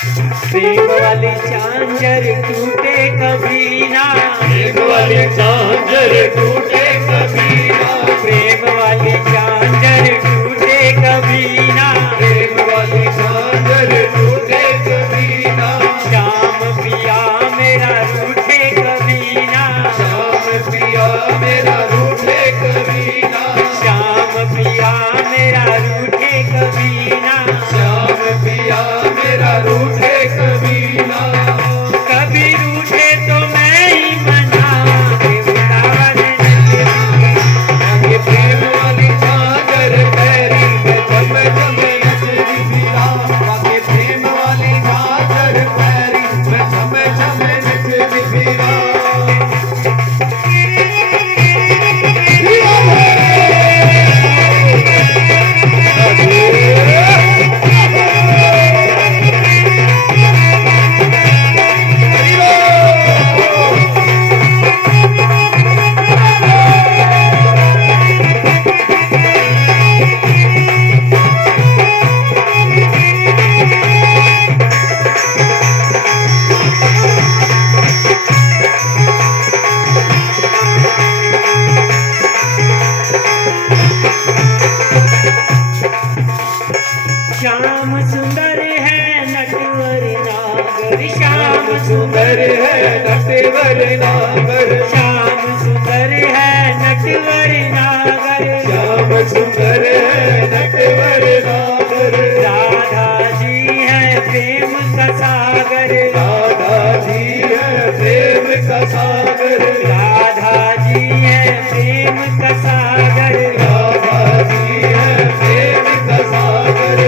प्रेम वाली झांझर टूटे कभी ना, प्रेम वाली झांझर टूटे कभी ना, प्रेम वाली झांझर टूटे कभी ना, प्रेम वाली झांझर टूटे कभी ना, श्याम पिया मेरा रूठे कभी ना, श्याम पिया मेरा रूठे कभी ना, श्याम पिया मेरा रूठे कभी ना, श्याम पिया मेरा रूठे कभी ना, कभी रूठे तो मैं ही मनाऊंगी वृंदावन नगरी। ये प्रेम वाली झांझर पैरी में झम झम नचती फिरा, बाकी प्रेम वाली झांझर पैरी में झम झम नचती फिरा। श्याम सुंदर है नटवर नागर, श्याम सुंदर है नटवर नागर, श्याम सुंदर है नटवर नागर, श्याम सुंदर है नटवर नागर, राधा जी है प्रेम का सागर, राधा जी है प्रेम का सागर, राधा जी है प्रेम का सागर, राधा जी है प्रेम का सागर।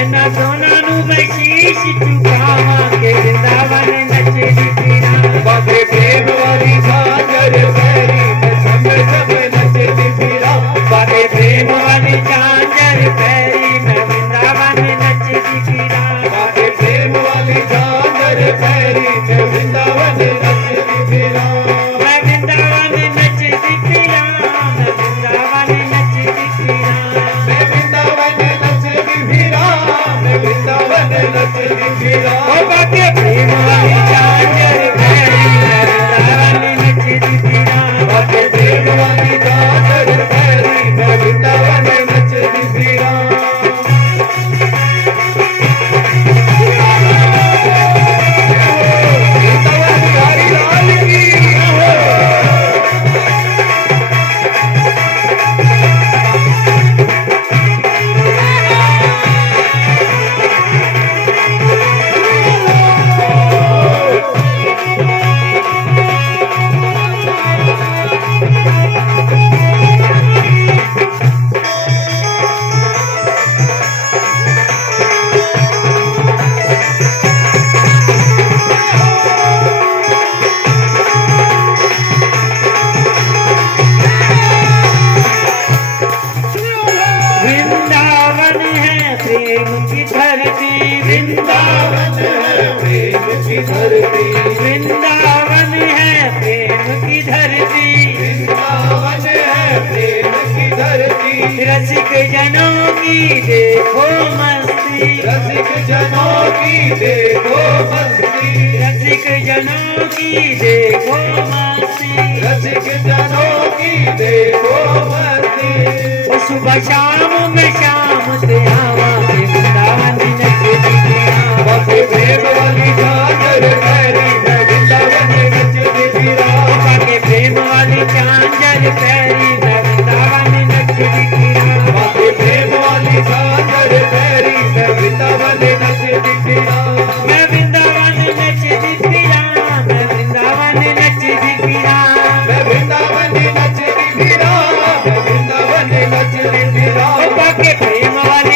एना दोनों नु बख्शीश चुकावांगे वृंदावन नचदी फिरा, बाबे प्रेम वाली झांझर पैरी में झम झम नचती फिरा, बाबे प्रेम वाली झांझर पैरी में वृंदावन नचदी फिरा, बाबे प्रेम वाली झांझर पैरी में वृंदावन नचती फिरा। मैं वृंदावन नचदी फिरा, मैं वृंदावन नचदी फिरा, मैं वृंदावन नचती फिरा, मैं वृंदावन नचती फिरा। ओ बाके प्रेम वाली झांझर पैरी में वृंदावन नचदी फिरा, बाबे प्रेम वाली झांझर पैरी में वृंदावन नचती फिरा। वृंदावन बिहारी लाल की वृंदावन है प्रेम की धरती, वृंदावन है प्रेम की धरती, वृंदावन है प्रेम की धरती, वृंदावन है प्रेम की धरती। रसिक जनों की देखो मस्ती, रसिक जनों की देखो मस्ती, रसिक जनों की देखो मस्ती, रसिक जनों की देखो मस्ती। ओ सुबह शाम में शाम से आवाज़ वृंदावन नचती फिरा, बाबे प्रेम वाली झांझर पैरी में वृंदावन नचती फिरा, बाके प्रेम वाली झांझर पैरी में वृंदावन नचती फिरा, बाबे प्रेम वाली झांझर पैरी में वृंदावन नचती फिरा। मैं वृंदावन नचती फिरा, मैं वृंदावन नचती फिरा, मैं वृंदावन नचती फिरा, मैं वृंदावन नचती फिरा। बाके प्रेम वाली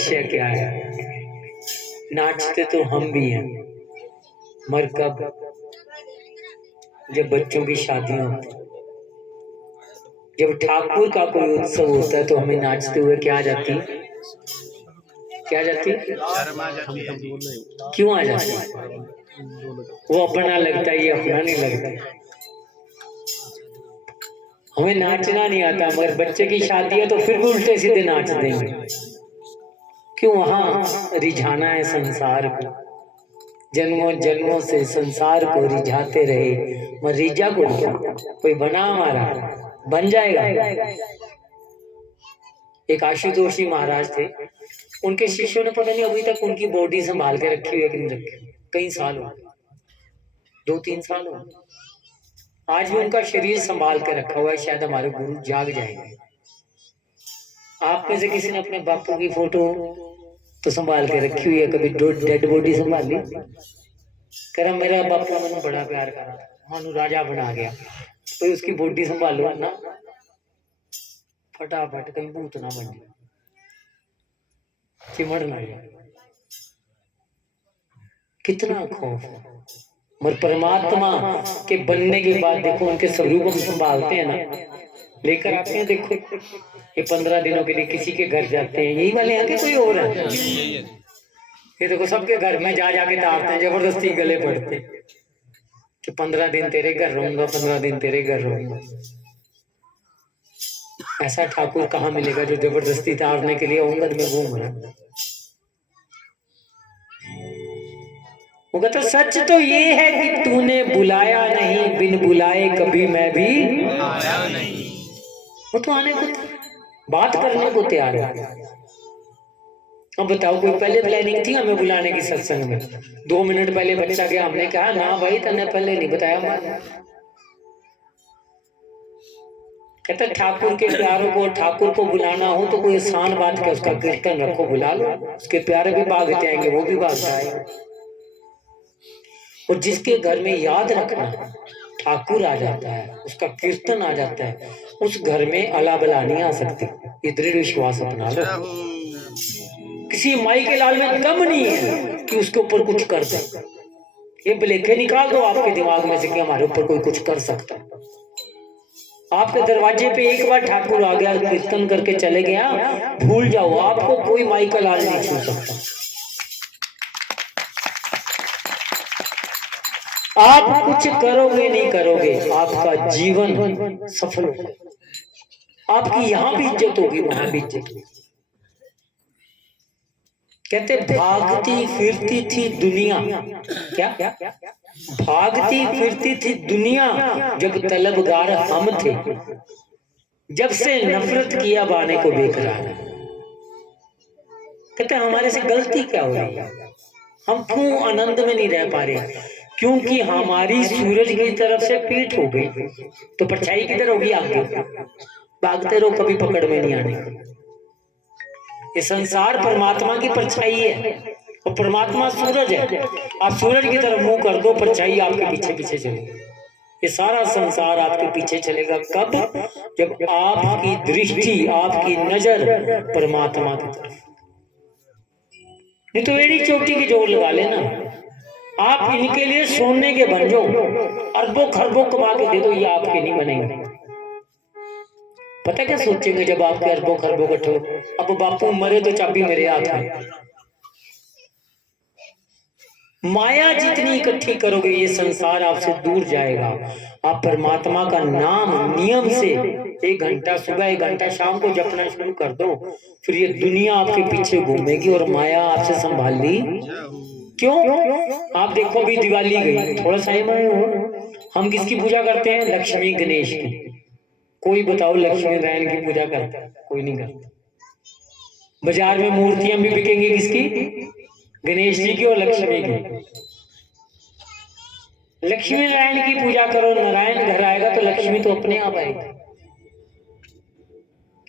विषय क्या है। नाचते तो हम भी हैं, मगर कब, जब बच्चों की शादियां होती, जब ठाकुर का कोई उत्सव होता है तो हमें नाचते हुए क्या आ जाती, क्या जाती, क्यों आ जाती? वो अपना लगता है, ये अपना नहीं लगता। हमें नाचना नहीं आता, मगर बच्चे की शादी है तो फिर भी उल्टे सीधे नाच देंगे। क्यों? वहां रिझाना है संसार को, जन्मों जन्मों से संसार को रिझाते रहे, मगर रिझा को क्या, कोई बना हमारा, बन जाएगा। एक आशुतोषी महाराज थे, उनके शिष्यों ने पता नहीं अभी तक उनकी बॉडी संभाल के रखी हुई है कि नहीं रखी हुई। कई साल हो गए, 2-3 साल हो गए, आज भी उनका शरीर संभाल के रखा हुआ है। शायद हमारे गुरु जाग जाएंगे। आप में से किसी ने अपने बापू की फोटो तो संभाल के रखी हुई है? कभी डेड बॉडी संभाल ली? कह रहा मेरा बापू मैंने बड़ा प्यार करा, मानो राजा बना गया, तो उसकी बॉडी संभालो ना, फटाफट कहीं भूत ना बन जाए, चिमड़ ना जाए। कितना खौफ। मगर परमात्मा के बनने के बाद देखो उनके स्वरूप हम संभालते हैं ना, लेकर आते हैं। देखो ये 15 दिनों के लिए किसी के घर जाते हैं, यही वाले आके कोई और है, ये देखो सबके घर में जा जाके तारते हैं, जबरदस्ती गले पड़ते कि 15 दिन तेरे घर रहूंगा, 15 दिन तेरे घर रहूंगा। ऐसा ठाकुर कहाँ मिलेगा जो जबरदस्ती तारने के लिए उंगद में घूम रहा। वो कहता सच तो ये है कि तूने बुलाया नहीं, बिन बुलाए कभी मैं भी आया नहीं। वो तो आने को, बात करने को तैयार है। अब बताओ कोई पहले प्लानिंग थी हमें बुलाने की सत्संग में? 2 मिनट पहले बच्चा गया, हमने कहा ना भाई तने पहले नहीं बताया। कहते ठाकुर के प्यारों को, ठाकुर को बुलाना हो तो कोई आसान बात क्या, उसका कीर्तन रखो, बुला लो, उसके प्यारे भी भागते आएंगे, वो भी भागता आएगा। और जिसके घर में याद रखना ठाकुर आ जाता है, उसका कीर्तन आ जाता है, उस घर में अला बला नहीं आ सकती। ये दृढ़ विश्वास अपना लो। किसी माई के लाल में दम नहीं है कि उसके ऊपर कुछ कर दे। ये ब्लेखे निकाल दो आपके दिमाग में से कि हमारे ऊपर कोई कुछ कर सकता है। आपके दरवाजे पे एक बार ठाकुर आ गया, कीर्तन करके चले गया, भूल जाओ, आपको कोई माई का लाल नहीं छू सकता। आप कुछ करोगे नहीं करोगे, आपका जीवन सफल होगा। आपकी यहां भी इज्जत होगी, वहां भी इज्जत होगी। कहते भागती फिरती थी दुनिया, क्या भागती फिरती थी दुनिया जब तलबगार हम थे, जब से नफरत किया बाने को बेकरार। कहते हमारे से गलती क्या हो रही है, हम क्यों आनंद में नहीं रह पा रहे? क्योंकि हमारी सूरज की तरफ से पीठ हो गई, तो परछाई किधर होगी? आगे भागते रहो, कभी पकड़ में नहीं आने। ये संसार परमात्मा की परछाई है और परमात्मा सूरज है। आप सूरज की तरफ मुंह कर दो, परछाई आपके पीछे पीछे चलेगी। ये सारा संसार आपके पीछे चलेगा कब? जब आपकी दृष्टि, आपकी नजर परमात्मा की तरफ। नहीं तो एड़ी चोटी की जोर लगा लेना। आप इनके लिए सोने के बन जाओ, अरबों खरबों कमा के दे दो, ये आपके नहीं बनेंगे। पता क्या सोचेंगे जब आपके अरबों खरबों इकट्ठे? अब बापू मरे तो चाबी मेरे हाथ में। माया जितनी इकट्ठी करोगे ये संसार आपसे दूर जाएगा। आप परमात्मा का नाम नियम से 1 घंटा सुबह 1 घंटा शाम को जपना शुरू कर दो, फिर ये दुनिया आपके पीछे घूमेगी और माया आपसे संभाल ली। क्यों? आप देखो अभी दिवाली गई, थोड़ा सा हम किसकी पूजा करते हैं? लक्ष्मी गणेश की। कोई बताओ लक्ष्मी नारायण की पूजा करता है? कोई नहीं करता। बाजार में मूर्तियां भी बिकेंगी किसकी? गणेश जी की और लक्ष्मी की। लक्ष्मी नारायण की पूजा करो, नारायण घर आएगा तो लक्ष्मी तो अपने आप आएगी।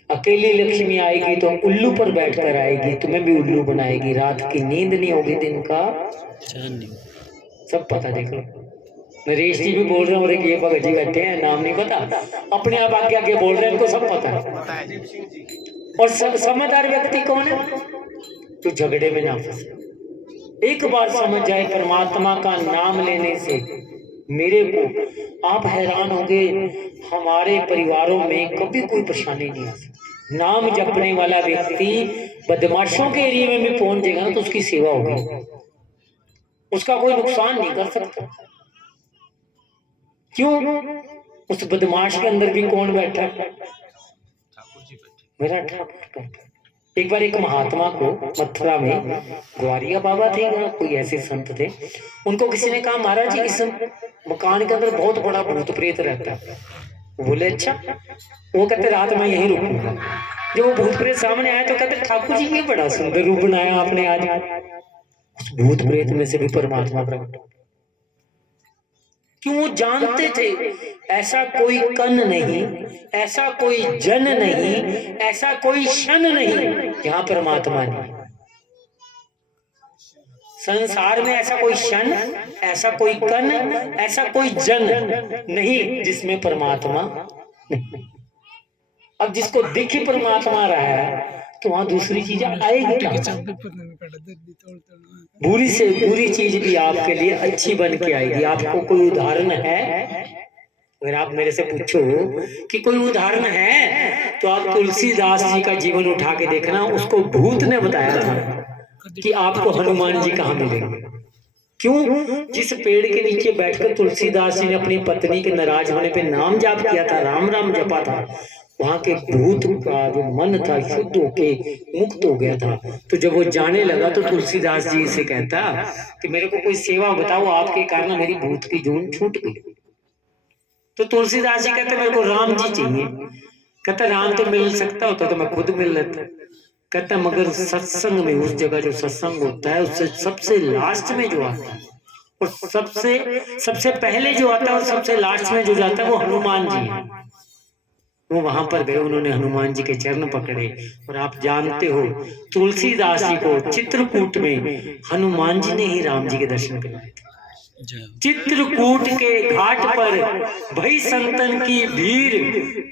अकेली लक्ष्मी आएगी तो उल्लू पर बैठकर आएगी, तुम्हें भी उल्लू बनाएगी। रात की नींद नहीं होगी, दिन का चैन नहीं। सब पता, देख लो। नरेश जी भी बोल रहे हैं, और एक ये भगत जी बैठे हैं, नाम नहीं पता, अपने आप आगे आगे बोल रहे हैं, इनको सब पता है। और समझदार व्यक्ति कौन है? तो झगड़े में ना फंसे। एक बार समझ जाए परमात्मा का नाम लेने से मेरे को, आप हैरान होंगे, हमारे परिवारों में कभी कोई परेशानी नहीं आ सकती। नाम जपने वाला व्यक्ति बदमाशों के एरिया में भी पहुंच जाएगा ना तो उसकी सेवा होगी, उसका कोई नुकसान नहीं कर सकता। क्यों? उस बदमाश के अंदर भी कौन बैठा? मेरा ठाकुर बैठा। एक बार एक महात्मा को मथुरा में, ग्वारिया बाबा थे या कोई ऐसे संत थे, उनको किसी ने कहा महाराज जी इस मकान के अंदर बहुत बड़ा भूत प्रेत रहता है। वो बोले अच्छा। वो कहते रात में यहीं रुकूंगा। जब वो भूत प्रेत सामने आया तो कहते ठाकुर जी ये बड़ा सुंदर रूप बनाया आपने आज। उस भूत प्रेत में से भी परमात्मा प्रकट। क्यों? वो जानते थे ऐसा कोई कन नहीं, ऐसा कोई जन नहीं, ऐसा कोई क्षण नहीं जहां परमात्मा नहीं। संसार में ऐसा कोई क्षण, ऐसा कोई कन, ऐसा कोई जन नहीं जिसमें परमात्मा नहीं। अब जिसको दिख ही परमात्मा रहा है तो वहां दूसरी चीज आएगी क्या? बुरी से बुरी चीज भी आपके लिए अच्छी बन के आएगी। आपको कोई उदाहरण है? अगर आप मेरे से पूछो कि कोई उदाहरण है तो आप तुलसीदास जी का जीवन उठा के देखना। उसको भूत ने बताया था कि आपको हनुमान जी कहाँ मिलेंगे। क्यों? जिस पेड़ के नीचे बैठकर तुलसीदास जी ने अपनी पत्नी के नाराज होने पे नाम जाप किया था, राम राम जपा था, वहां के भूत का जो मन था शुद्ध होके मुक्त हो गया था। तो जब वो जाने लगा तो तुलसीदास जी से कहता कि मेरे को कोई सेवा बताओ, आपके कारण मेरी भूत की जून छूट गई। तो तुलसीदास जी कहते मेरे को राम जी चाहिए। कहता राम तो मिल सकता होता तो मैं खुद मिल लेता। कहता मगर सत्संग में, उस जगह जो सत्संग होता है उससे सबसे लास्ट में जो आता है और सबसे पहले जो आता है और सबसे लास्ट में जो जाता है वो हनुमान जी है। वो वहां पर गए, उन्होंने हनुमान जी के चरण पकड़े। और आप जानते हो तुलसीदास जी को चित्रकूट में हनुमान जी ने ही राम जी के दर्शन कराए थे। चित्रकूट के घाट पर भई संतन की भीड़,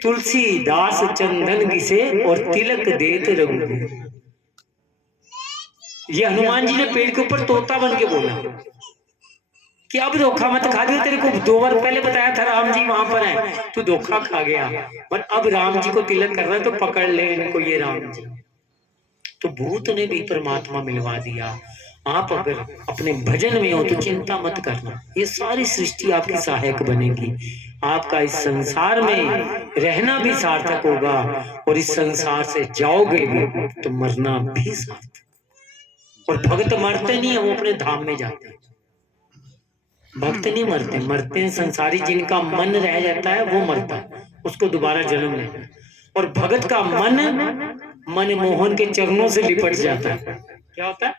तुलसीदास चंदन घिसे और तिलक देत रघुवीर। ये हनुमान जी ने पेड़ के ऊपर तोता बन के बोला कि अब धोखा मत खा लियो, तेरे को 2 बार पहले बताया था राम जी वहां पर है, तू धोखा खा गया, पर अब राम जी को तिलक कर रहा है तो पकड़ ले इनको ये राम जी। तो भूत ने भी परमात्मा मिलवा दिया। आप अगर अपने भजन में हो तो चिंता मत करना, ये सारी सृष्टि आपकी सहायक बनेगी। आपका इस संसार में रहना भी सार्थक होगा और इस संसार से जाओगे भी तो मरना भी सार्थक। और भक्त मरते नहीं है, वो अपने धाम में जाते हैं। भक्त नहीं मरते, मरते हैं संसारी। जिनका मन रह जाता है वो मरता है, उसको दोबारा जन्म लेना। और भगत का मन मोहन के चरणों से लिपट जाता है। क्या होता है?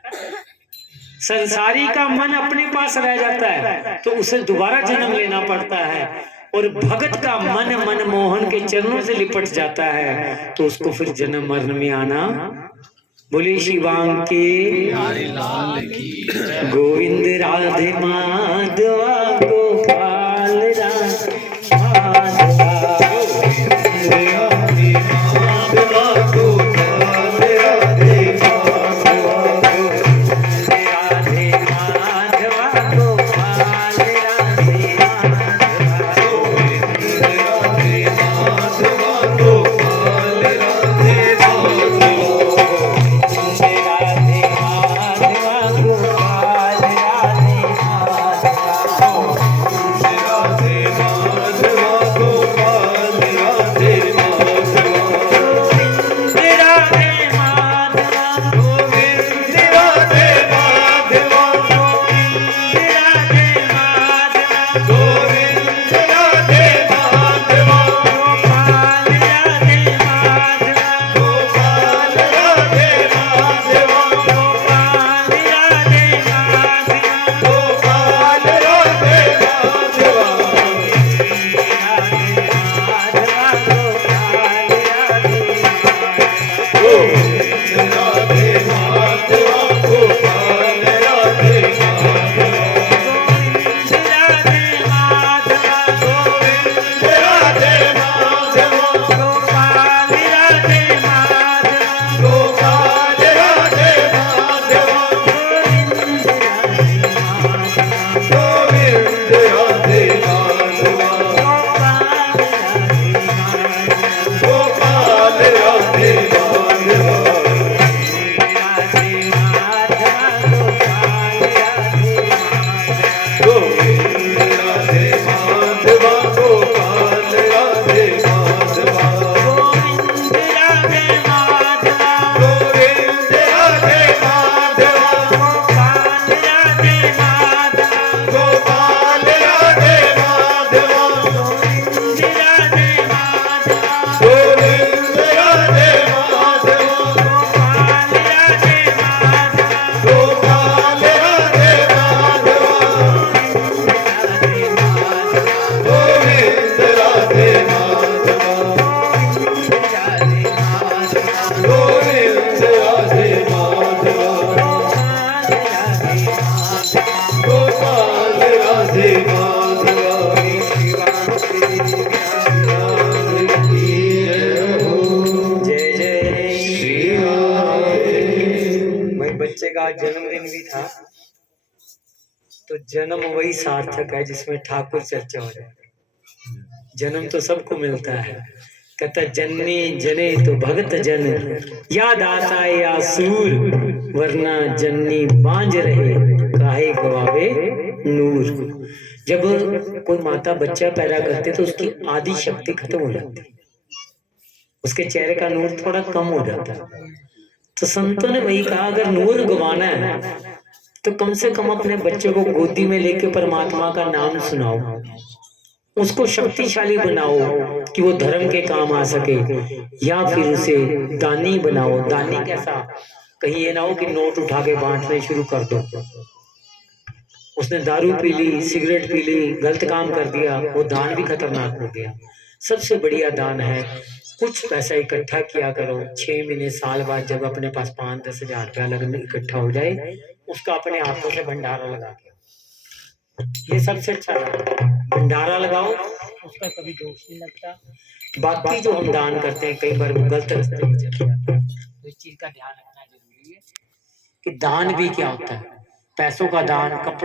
संसारी का मन अपने पास रह जाता है तो उसे दोबारा जन्म लेना पड़ता है। और भगत का मन मोहन के चरणों से लिपट जाता है तो उसको फिर जन्म मरण में आना। बोले शिवांग के गोविंद राधे माधवा गोपाल राधे एक आज जन्मदिन भी था, तो जन्म वही सार्थक है जिसमें ठाकुर चर्चा हो जाए। जन्म तो सबको मिलता है, कहता जननी जने तो भगत जन, या दाता या सूर, वरना जननी बांझ रहे काहे गवावे नूर। जब कोई माता बच्चा पैदा करते तो उसकी आदि शक्ति खत्म हो जाती, उसके चेहरे का नूर थोड़ा कम हो जाता है। तो संतों ने वही कहा, अगर नूर गवाना है तो कम से कम अपने बच्चे को गोदी में लेके परमात्मा का नाम सुनाओ, उसको शक्तिशाली बनाओ कि वो धर्म के काम आ सके, या फिर उसे दानी बनाओ। दानी कैसा, कहीं ये ना हो कि नोट उठा के बांटने शुरू कर दो, उसने दारू पी ली, सिगरेट पी ली, गलत काम कर दिया, वो दान भी खतरनाक हो गया। सबसे बढ़िया दान है कुछ पैसा इकट्ठा किया करो, 6 महीने साल बाद जब अपने पास 5-10 हजार रुपया लगने इकट्ठा हो जाए, उसका अपने हाथों से भंडारा लगा के, ये सबसे अच्छा है। भंडारा लगाओ, उसका कभी दोष नहीं लगता। बाकी जो हम दान करते हैं कई बार वो गलत रास्ते में चले जाते हैं, तो इस चीज का ध्यान रखना जरूरी है कि दान भी क्या होता है। पैसों का दान, कपड़ों